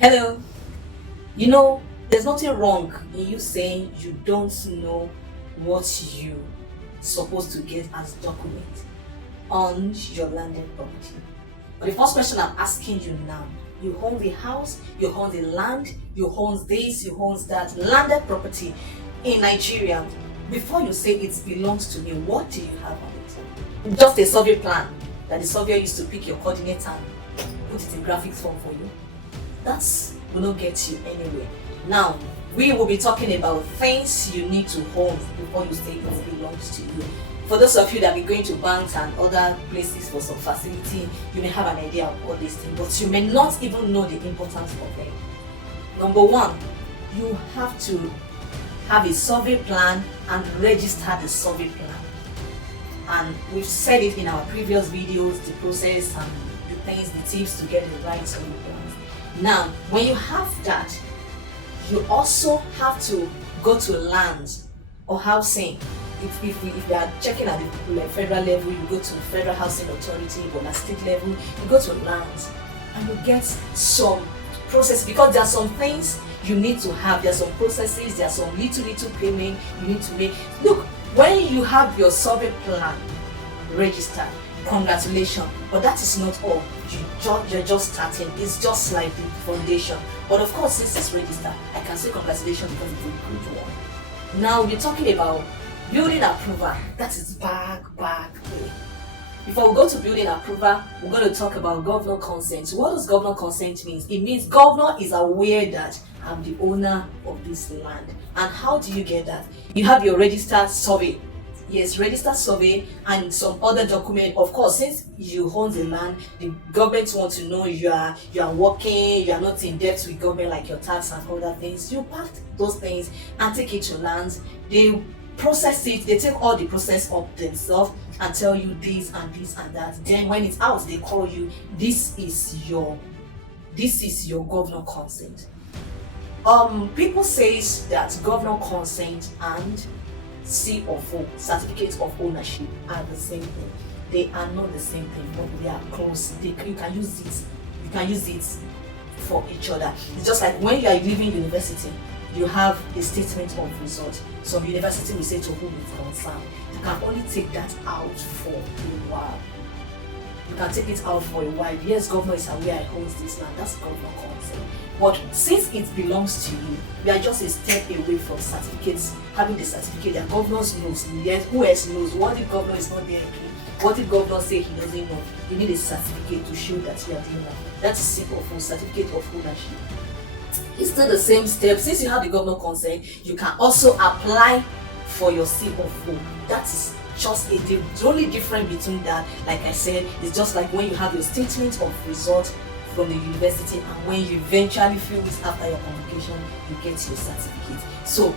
Hello. You know, there's nothing wrong in you saying you don't know what you supposed to get as document on your landed property. But the first question I'm asking you now, you own the house, you own the land, you own this, you own that landed property in Nigeria. Before you say it belongs to me, what do you have on it? Just a survey plan that the surveyor used to pick your coordinates and put it in graphics form for you. That's will not get you anywhere. Now, we will be talking about things you need to own before you say it belongs to you. For those of you that be going to banks and other places for some facility, you may have an idea of all these things, but you may not even know the importance of them. Number one, you have to have a survey plan and register the survey plan. And we've said it in our previous videos, the process and the things, the tips to get the right survey plans. Now, when you have that, you also have to go to lands or housing. If you are checking at the federal level, you go to Federal Housing Authority, or at state level, you go to lands and you get some process, because there are some things you need to have, there are some processes, there are some little payment you need to make. Look, when you have your survey plan registered, congratulations, but that is not all. You're just starting. It's just like the foundation. But of course, since it's registered, I can say congratulations because it's a good one. Now we're talking about building approval. That is back. Before we go to building approval, we're going to talk about governor consent. What does governor consent mean? It means governor is aware that I'm the owner of this land. And how do you get that? You have your registered survey. Yes, registered survey and some other document. Of course, since you own the land, the government want to know you are working, you are not in debt with government like your tax and other things. You pack those things and take it to lands. They process it, they take all the process up themselves and tell you this and this and that. Then when it's out, they call you, this is your governor consent. People says that governor consent and C of O, certificate of ownership, are the same thing. They are not the same thing, but they are close. You can use it. You can use it for each other. It's just like when you are leaving university, you have a statement of result. Some university will say to whom it's concerned. You can only take that out for a while. You can take it out for a while. Yes, governor is aware I own this land. That's governor consent. But since it belongs to you, we are just a step away from certificates, having the certificate that governors knows. Yet who else knows? What if governor is not there? What if governor say he doesn't know? You need a certificate to show that you are doing that. That's C of O, certificate of ownership. It's still the same step. Since you have the governor consent, you can also apply for your C of O. That is just the only difference between that, like I said, is just like when you have your statement of result from the university, and when you eventually fill it after your convocation, you get your certificate. So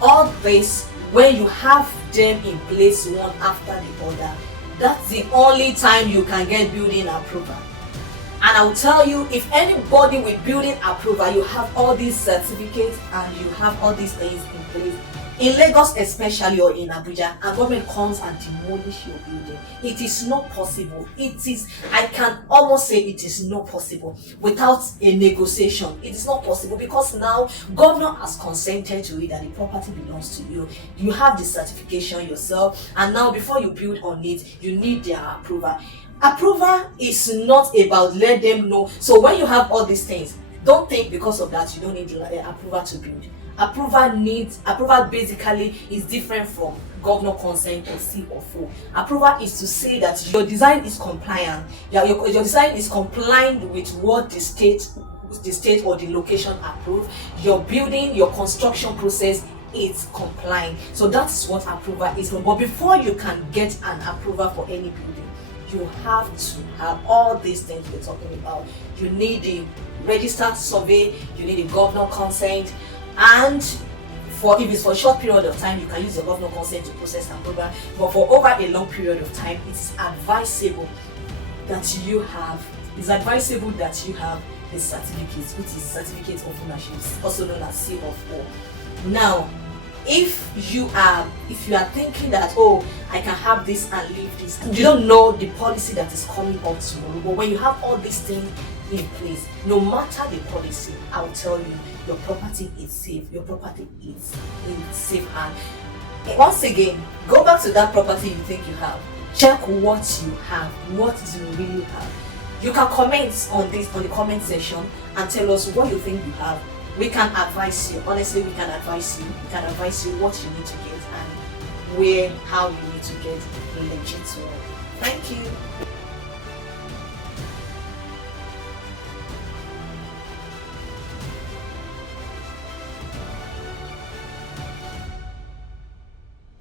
all this, when you have them in place one after the other, that's the only time you can get building approval. And I'll tell you, if anybody with building approval, you have all these certificates and you have all these things in place, in Lagos especially, or in Abuja, and government comes and demolish your building, it is not possible. I can almost say it is not possible without a negotiation. It is not possible because now governor has consented to it that the property belongs to you. You have the certification yourself, and now before you build on it, you need their approval. Approval is not about let them know. So when you have all these things, don't think because of that you don't need approval to build. Approval basically is different from governor consent or C of O. Approval is to say that your design is compliant. Your design is compliant with what the state or the location approved. Your building, your construction process is compliant. So that's what approval is. But before you can get an approval for any building, you have to have all these things we're talking about. You need the registered survey, you need the governor consent, and if it's for a short period of time, you can use the governor consent to process approval. But for over a long period of time, it's advisable that you have a certificate, which is certificate of ownership, also known as C of O. Now, if you are thinking that, oh, I can have this and leave this, you don't know the policy that is coming up tomorrow. But when you have all these things, in place. No matter the policy, I'll tell you, your property is safe. Your property is in safe hand. Once again, go back to that property you think you have. Check what you have, what you really have. You can comment on this on the comment section and tell us what you think you have. We can advise you. Honestly, we can advise you. We can advise you what you need to get and how you need to get legit. Thank you.